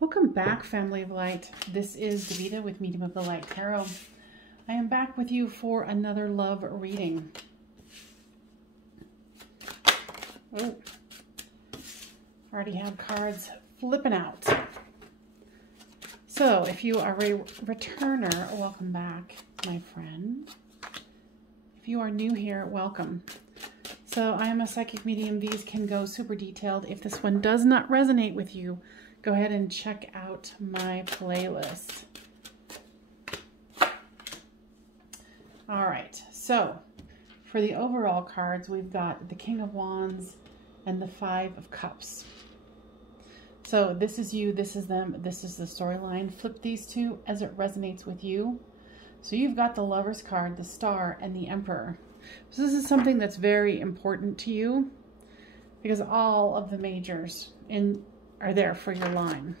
Welcome back, family of light. This is Davida with Medium of the Light Tarot. I am back with you for another love reading. Oh, already have cards flipping out. So if you are a returner, welcome back, my friend. If you are new here, welcome. So I am a psychic medium. These can go super detailed. If this one does not resonate with you, go ahead and check out my playlist. All right, so for the overall cards, we've got the King of Wands and the Five of Cups. So this is you, this is them, this is the storyline. Flip these two as it resonates with you. So you've got the Lover's card, the Star, and the Emperor. So this is something that's very important to you because all of the majors are there for your line.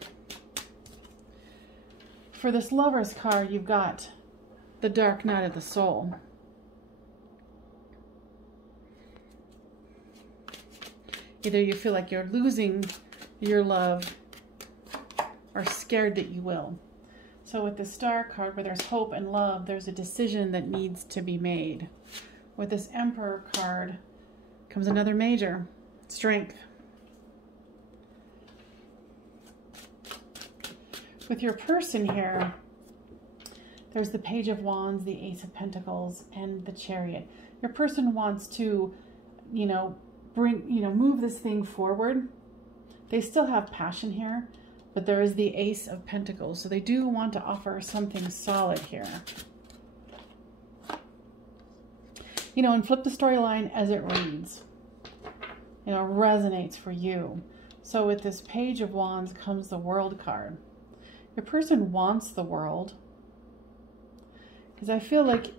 For this Lover's card, you've got the Dark Night of the Soul. Either you feel like you're losing your love or scared that you will. So with the Star card, where there's hope and love, there's a decision that needs to be made. With this Emperor card comes another major, strength. With your person here, there's the Page of Wands, the Ace of Pentacles, and the Chariot. Your person wants to, move this thing forward. They still have passion here, but there is the Ace of Pentacles. So they do want to offer something solid here. And flip the storyline as it reads. Resonates for you. So with this Page of Wands comes the World card. Your person wants the world, because I feel like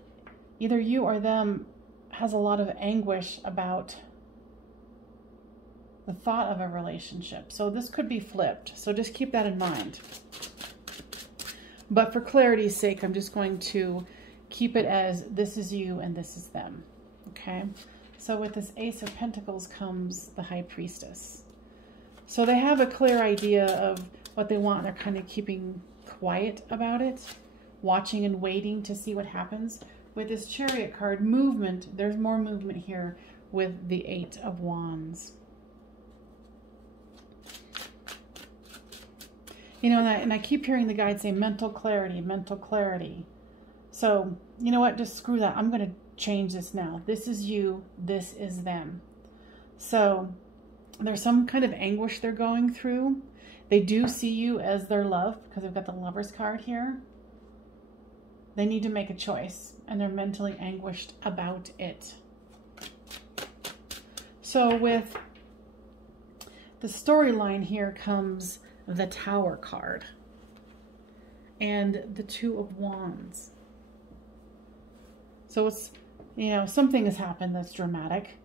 either you or them has a lot of anguish about the thought of a relationship. So this could be flipped. So just keep that in mind. But for clarity's sake, I'm just going to keep it as this is you and this is them. Okay? So with this Ace of Pentacles comes the High Priestess. So they have a clear idea of what they want. They're kind of keeping quiet about it, watching and waiting to see what happens. With this Chariot card, movement, there's more movement here with the Eight of Wands. And I keep hearing the guide say mental clarity, mental clarity. So, you know what? Just screw that. I'm going to change this now. This is you. This is them. So there's some kind of anguish they're going through. They do see you as their love because they've got the Lover's card here. They need to make a choice and they're mentally anguished about it. So with the storyline here comes the Tower card and the Two of Wands. So it's, something has happened that's dramatic.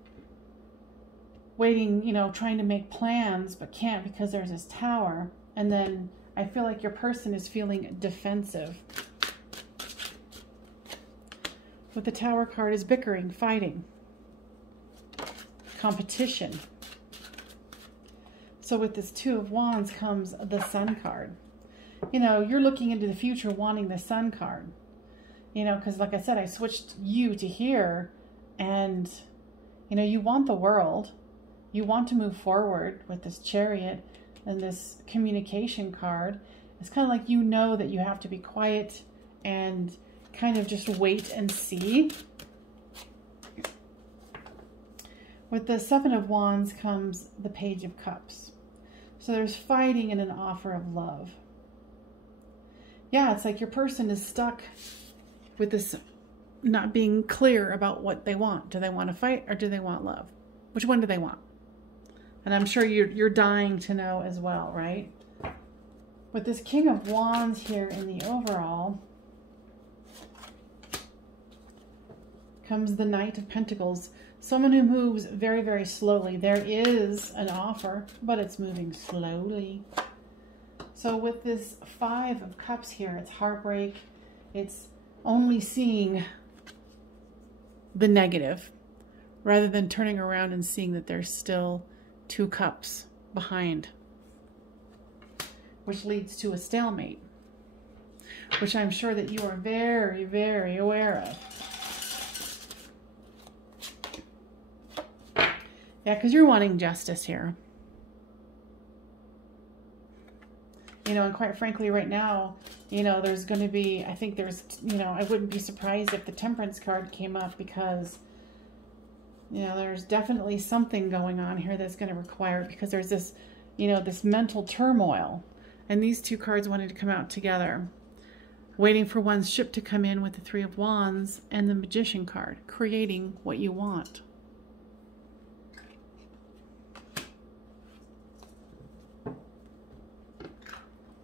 Waiting, trying to make plans, but can't because there's this Tower. And then I feel like your person is feeling defensive. With the Tower card is bickering, fighting, competition. So with this Two of Wands comes the Sun card. You're looking into the future wanting the Sun card. Because like I said, I switched you to here and, you want the world. You want to move forward with this Chariot and this communication card. It's kind of like that you have to be quiet and kind of just wait and see. With the Seven of Wands comes the Page of Cups. So there's fighting and an offer of love. Yeah, it's like your person is stuck with this not being clear about what they want. Do they want to fight or do they want love? Which one do they want? And I'm sure you're dying to know as well, right? With this King of Wands here in the overall comes the Knight of Pentacles. Someone who moves very, very slowly. There is an offer, but it's moving slowly. So with this Five of Cups here, it's heartbreak. It's only seeing the negative rather than turning around and seeing that there's still two cups behind. which leads to a stalemate, which I'm sure that you are very, very aware of. Yeah, because you're wanting justice here. You know, and quite frankly, right now, you know, there's going to be, I think there's, you know, I wouldn't be surprised if the Temperance card came up because, you know, there's definitely something going on here that's going to require it because there's this, you know, this mental turmoil. And these two cards wanted to come out together. Waiting for one's ship to come in with the Three of Wands and the Magician card. Creating what you want.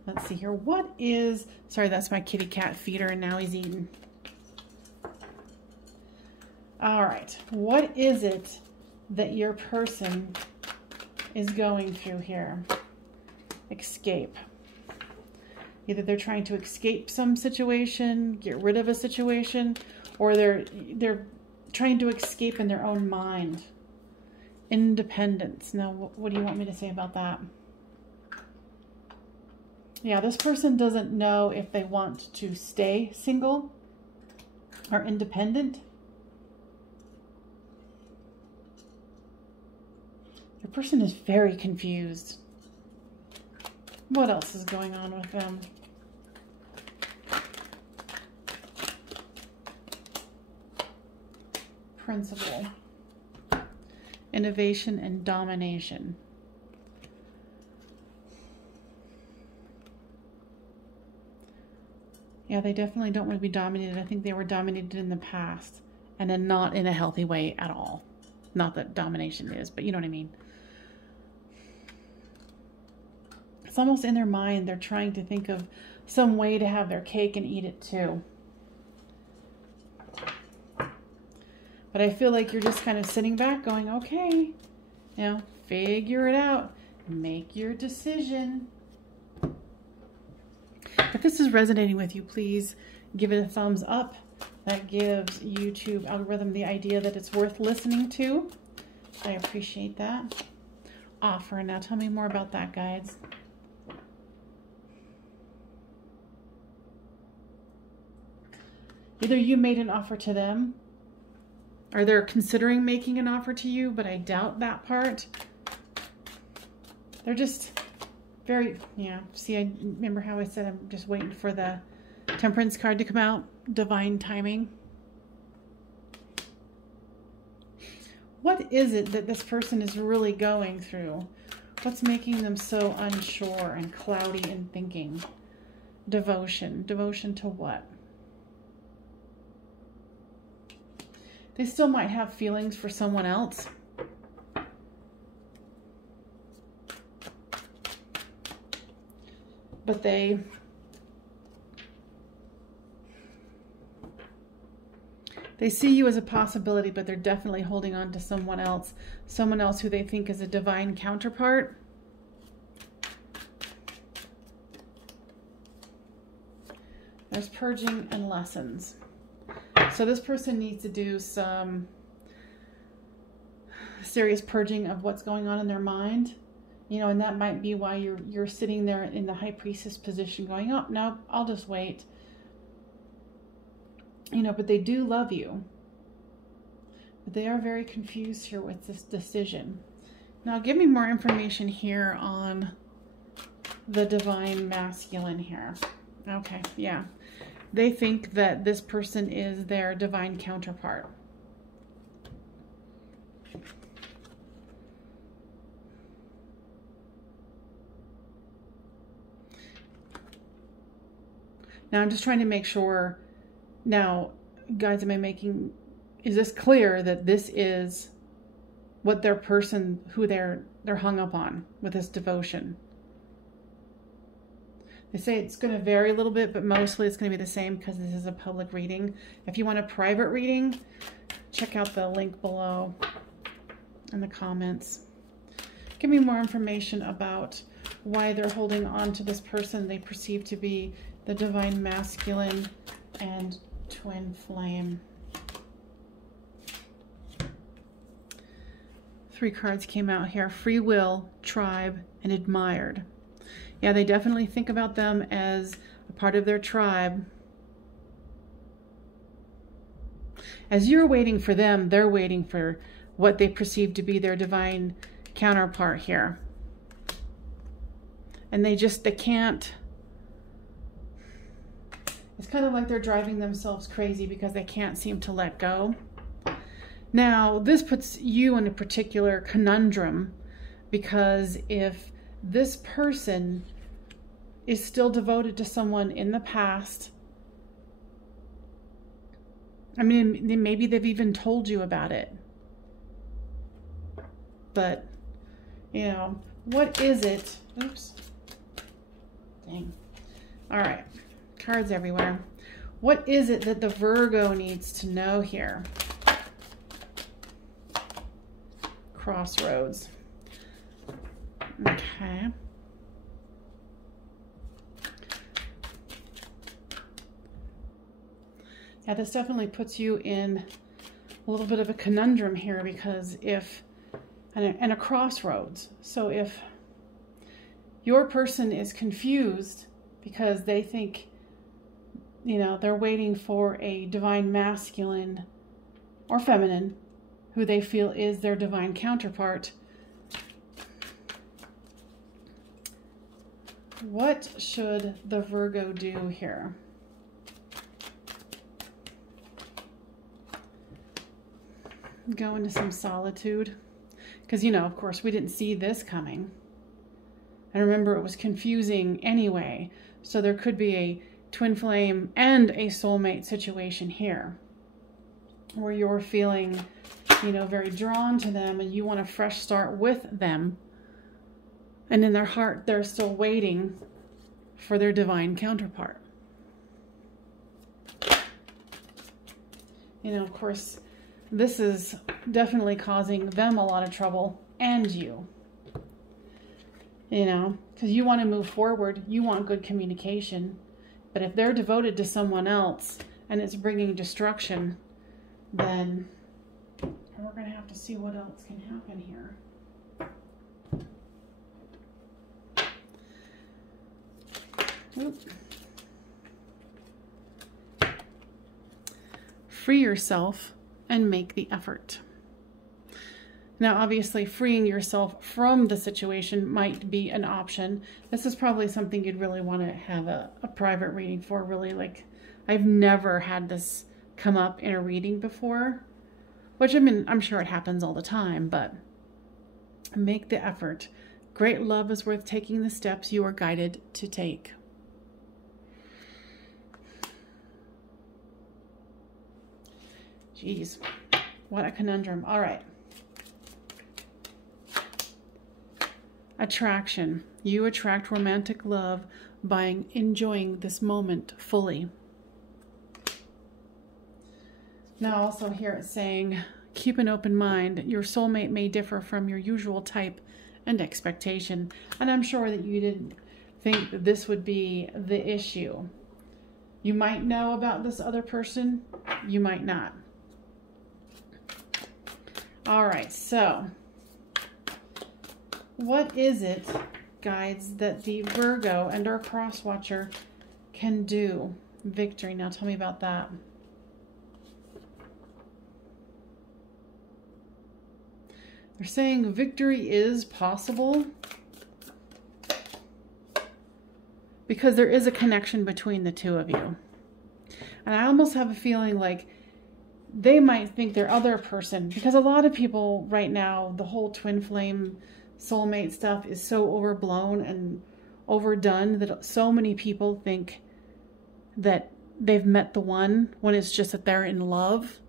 Let's see here. What is... Sorry, that's my kitty cat feeder and now he's eating. All right. What is it that your person is going through here? Escape. Either they're trying to escape some situation, get rid of a situation, or they're trying to escape in their own mind. Independence. Now, what do you want me to say about that? Yeah, this person doesn't know if they want to stay single or independent. Your person is very confused. What else is going on with them? Principle. Innovation and domination. Yeah, they definitely don't want to be dominated. I think they were dominated in the past. And then not in a healthy way at all. Not that domination is, but you know what I mean. It's almost in their mind. They're trying to think of some way to have their cake and eat it too. But I feel like you're just kind of sitting back going, okay, you know, figure it out. Make your decision. If this is resonating with you, please give it a thumbs up. That gives YouTube algorithm the idea that it's worth listening to. I appreciate that. Offer. Now tell me more about that, guides. Either you made an offer to them, or they're considering making an offer to you, but I doubt that part. They're just very, yeah. See, I remember how I said I'm just waiting for the Temperance card to come out. Divine timing. What is it that this person is really going through? What's making them so unsure and cloudy in thinking? Devotion. Devotion to what? They still might have feelings for someone else. But they see you as a possibility, but they're definitely holding on to someone else who they think is a divine counterpart. There's purging and lessons. So this person needs to do some serious purging of what's going on in their mind. You know, and that might be why you're sitting there in the High Priestess position going, oh, no, I'll just wait. You know, but they do love you. But they are very confused here with this decision. Now, give me more information here on the Divine Masculine here. Okay, yeah. They think that this person is their divine counterpart. Now, I'm just trying to make sure. Now, guys, is this clear that this is what their person, who they're hung up on with this devotion? They say it's going to vary a little bit, but mostly it's going to be the same because this is a public reading. If you want a private reading, check out the link below in the comments. Give me more information about why they're holding on to this person they perceive to be the Divine Masculine and Twin Flame. 3 cards came out here. Free Will, Tribe, and Admired. Yeah, they definitely think about them as a part of their tribe. As you're waiting for them, they're waiting for what they perceive to be their divine counterpart here. And they can't. It's kind of like they're driving themselves crazy because they can't seem to let go. Now, this puts you in a particular conundrum, because if this person is still devoted to someone in the past, I mean, maybe they've even told you about it. But, you know, what is it? Oops. Dang. All right. Cards everywhere. What is it that the Virgo needs to know here? Crossroads. Okay. Yeah, this definitely puts you in a little bit of a conundrum here, because and a crossroads. So if your person is confused because they think, you know, they're waiting for a divine masculine or feminine who they feel is their divine counterpart, what should the Virgo do here? Go into some solitude. Because, you know, of course, we didn't see this coming. And remember, it was confusing anyway. So there could be a twin flame and a soulmate situation here, where you're feeling, you know, very drawn to them and you want a fresh start with them. And in their heart, they're still waiting for their divine counterpart. You know, of course, this is definitely causing them a lot of trouble, and you. You know, because you want to move forward, you want good communication. But if they're devoted to someone else and it's bringing destruction, then we're going to have to see what else can happen here. Oop. Free yourself and make the effort. Now, obviously, freeing yourself from the situation might be an option. This is probably something you'd really want to have a private reading for, really. Like, I've never had this come up in a reading before, which, I mean, I'm sure it happens all the time, but make the effort. Great love is worth taking the steps you are guided to take. Jeez, what a conundrum. All right. Attraction. You attract romantic love by enjoying this moment fully. Now also here it's saying, keep an open mind. Your soulmate may differ from your usual type and expectation. And I'm sure that you didn't think that this would be the issue. You might know about this other person, you might not. All right, so what is it, guides, that the Virgo and our cross watcher can do? Victory. Now tell me about that. They're saying victory is possible because there is a connection between the two of you. And I almost have a feeling like they might think their other person, because a lot of people right now, the whole twin flame soulmate stuff is so overblown and overdone that so many people think that they've met the one when it's just that they're in love.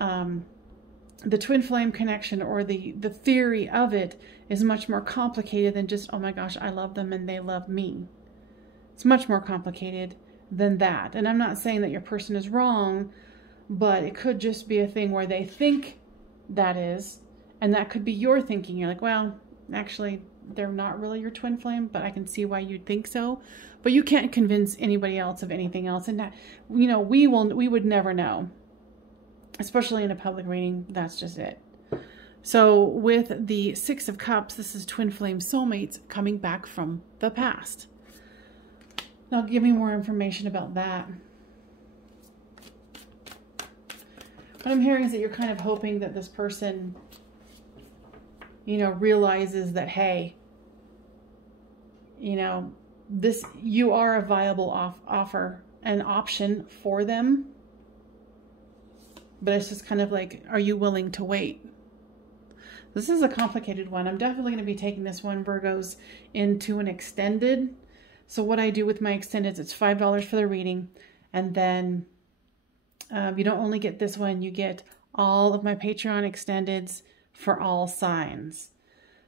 The twin flame connection, or the theory of it, is much more complicated than just, oh my gosh, I love them and they love me. It's much more complicated than that. And I'm not saying that your person is wrong, but it could just be a thing where they think that is, and that could be your thinking. You're like, well, actually, they're not really your twin flame, but I can see why you'd think so. But you can't convince anybody else of anything else. And that, you know, we would never know, especially in a public reading. That's just it. So with the Six of Cups, this is twin flame soulmates coming back from the past. Now give me more information about that. What I'm hearing is that you're kind of hoping that this person, you know, realizes that, hey, you know, you are a viable offer, an option for them. But it's just kind of like, are you willing to wait? This is a complicated one. I'm definitely going to be taking this one, Virgos, into an extended. So what I do with my extendeds, it's $5 for the reading. And then you don't only get this one, you get all of my Patreon extendeds for all signs.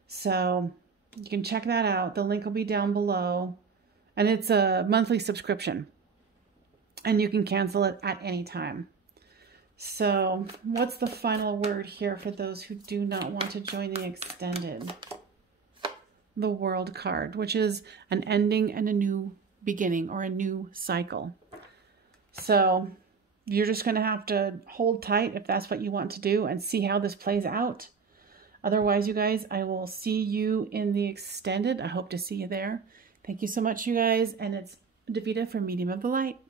So you can check that out. The link will be down below. And it's a monthly subscription. And you can cancel it at any time. So what's the final word here for those who do not want to join the extended? The World card, which is an ending and a new beginning, or a new cycle. So you're just going to have to hold tight if that's what you want to do and see how this plays out. Otherwise, you guys, I will see you in the extended. I hope to see you there. Thank you so much, you guys. And it's Davida from Medium of the Light.